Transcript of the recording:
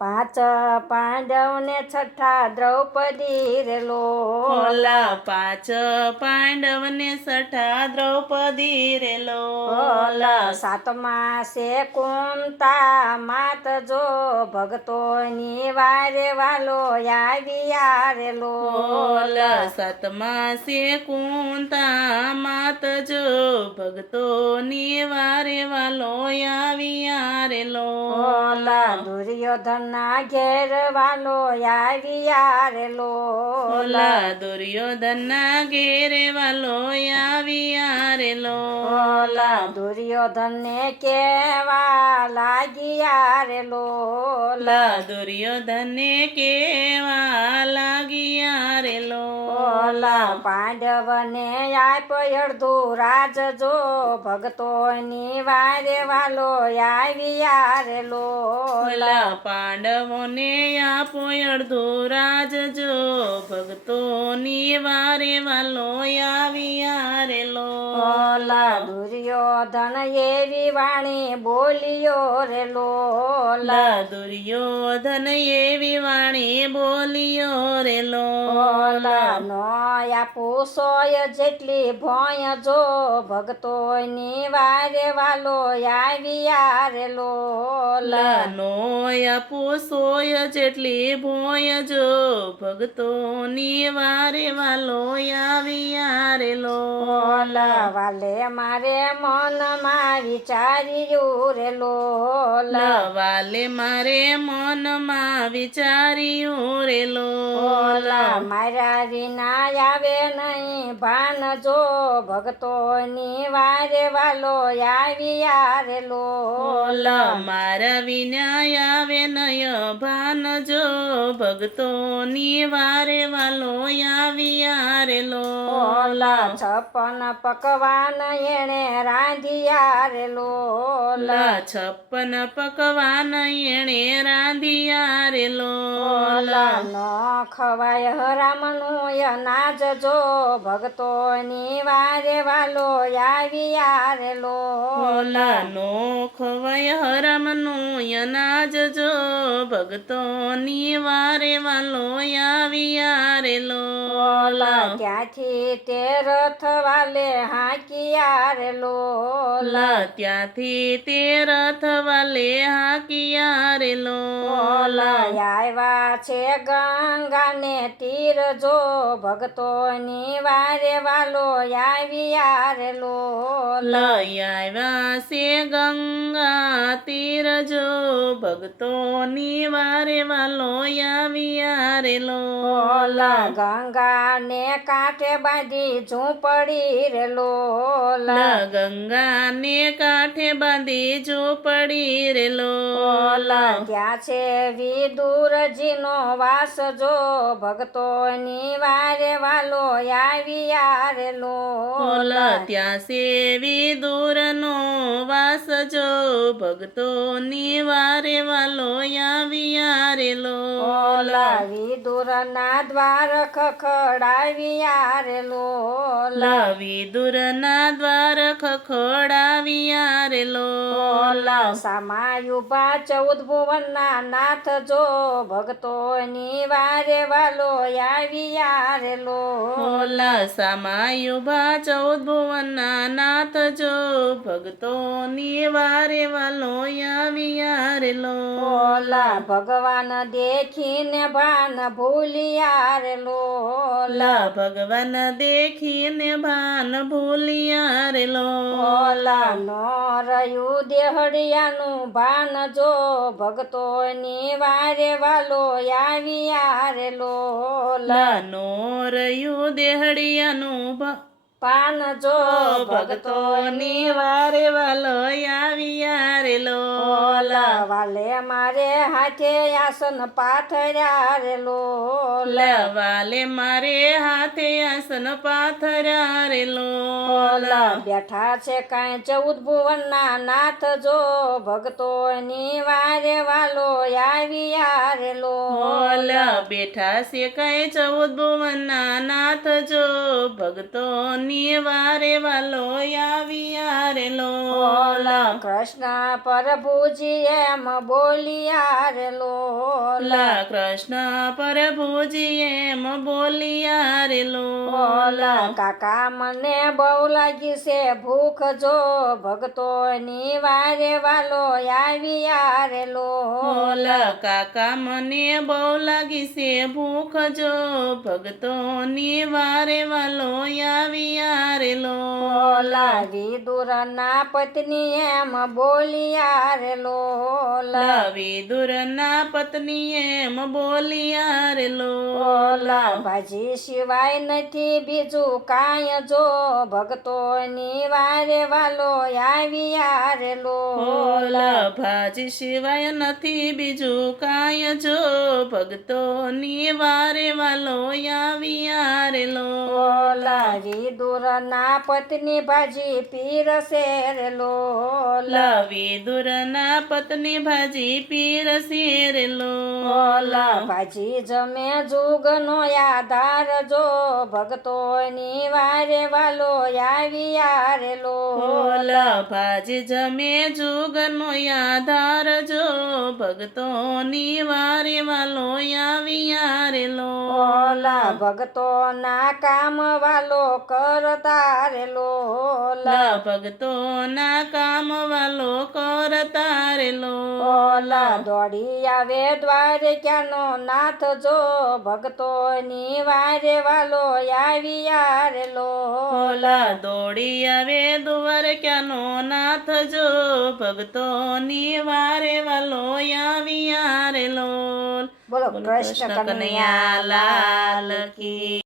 પાંચ પાંડવને છઠ્ઠા દ્રૌપદી રે ઓલા પાંચ પાંડવને છઠ્ઠા દ્રૌપદી રે ઓલા સાતમા છે કુંતા માત જો ભક્તોની વારે વાલો આવ્યા રે ઓલા સાતમા સે કુંતા માત જો ભક્તોની વારે વાલો આવ્યા રે ઓલા દુર્યોધનના ઘેર વાલો આવ્યા રે ઓલા દુર્યોધનના ઘેરે વાલો આવ્યા રે ઓલા દુર્યોધનને કેવા લાગ્યા રે ઓલા દુર્યોધનને કેવા લાગ્યા રે ઓલા પાંડવને આપ્યો અડધું રાજ જો ભક્તોની વારે વાલો આવ્યા રે ઓલા પાંડવોને આપો અડધું રાજ જો ભક્તોની વારે વાલો આવ્યા રે ઓલા દુર્યોધન એવી વાણી બોલ્યો રે ઓલા દુર્યોધન એવી વાણી બોલ્યો રે ઓલા નો પૂછોય જેટલી ભોય જો ભક્તોની વારે વાલો આવ્યા રે નોયા પૂછોય જેટલી ભોય જો ભક્તોની વારે વાલો આવ્યા રે ઓલા વાલે મારે મનમાં વિચાર્યું રે વાલે મારે મનમાં વિચાર્યું રે ઓલા મારા વિના આવે નહીં ભાન જો ભક્તોની વારે વાલો આવ્યા રે મારા વિના આવે નય ભાન જો ભક્તોની વારે વાલો આવ્યા રે ઓલા 56 પકવાન એણે રાંધ્યા રે 56 પકવાન એણે રાંધ્યા રે ઓલા ન ખવાય રામનું અનાજ જો ભક્તોની વારે વાલો આવ્યા રે નો ખવાય હરામનું અનાજ જો ભક્તોની વારે વાલો આવ્યા રે ઓલા ત્યાંથી તે રથ વાલે હાંકિયા રે ત્યાંથી તે રથ વાલે હાંકિયા રે ઓલા આવ્યા છે ગંગાને તીર જો ભક્તોની વારે વાલો આવ્યા રે આવ્યા છે ગંગા તીર જો ભક્તોની વારે વાલો આવ્યા રે ઓલા ગંગાને કાંઠે બાંધી ઝૂંપડી રે ગંગાને કાંઠે બાંધી ઝૂંપડી રે ઓલા ત્યાં છે વિદુરજીનો વાસ જો ભક્તોની વારે વાલો આવ્યા રે ત્યાં છે વિદુરનો વાસ જો ભક્તોની વારે વાલો આવ્યા રે ઓલા વિદુરના દ્વાર ખખડાવ્યા રે વિદુરના દ્વાર ખખડાવ્યા રે ઓલા સામાયુબા 14 ભુવનના નાથ જો ભક્તોની વારે વાલો આવ્યા રે સામાયુબા 14 ભુવનના નાથ જો ભક્તોની વારે વાલો આવ્યા રે ઓલા ભગવાન દેખીને ભાન ભૂલિયા રે ભગવાન દેખીને ભાન ભૂલિયા રે ઓલા નો રહ્યું દેહડિયાનું ભાન જો ભક્તોની વારે વાલો આવ્યા રે નો રહ્યું દેહડિયાનું પાન જો ભક્તોની વારે વાલો આવ્યા રે ઓલા વાલે મારે હાથે આસન પાથર્યા રે વાલે મારે હાથે આસન પાથર્યા રે ઓલા બેઠા છે કાંઈ 14 ભુવનના નાથ જો ભક્તોની વારે વાલો આવ્યા રે બેઠા છે કઈ 14 ભુવનના નાથ જો ભક્તોની વારે વાલો આવ્યા રે લોલ કૃષ્ણ પ્રભુજી એમ બોલિયા રે લોલ કૃષ્ણ પ્રભુજી એમ બોલિયા રે લોલ કાકા મને બહુ લાગી છે ભૂખ જો ભક્તોની વારે વાલો આવ્યા રે લોલ કાકા મને બહુ લાગી છે ભૂખ જો ભક્તોની વારે વાલો આવ્યા રે લોલ વિદુરના પત્ની એમ બોલિયા રે લોલ વિદુરના પત્ની એમ બોલિયા રે લોલ ભાજી સિવાય નથી બીજું કાંઈ જો ભક્તોની વારે વાલો આવ્યા રે લોલ ભાજી સિવાય નથી બીજું કાંઈ જો ભક્તોની વારે વાલો આવ્યા રે લોલ વિદુરના પત્ની ભાજી પીરસે રે લોલ વિદુરના પત્ની ભાજી પીરસે રે લોલ ભાજી જમે જુગનો આધાર જો ભક્તોની વારે વાલો આવ્યા રે લોલ ભાજી જમે જુગનો આધાર જો ભક્તોની વારે વાલો આવ્યા રે લોલ ભક્તોના કામ વાલો કરતા રે લોલ ભક્તોના કામ વાલો કરતા રે લોલ દોડી આવે દ્વારકાનો નાથ જો ભક્તોની વારે વાલો આવ્યા રે લોલ દોડી આવે દ્વારકાનો નાથ જો ભક્તોની વારે વાલો આવ્યા રે લોલ બોલો કૃષ્ણ કનૈયા લાલ કી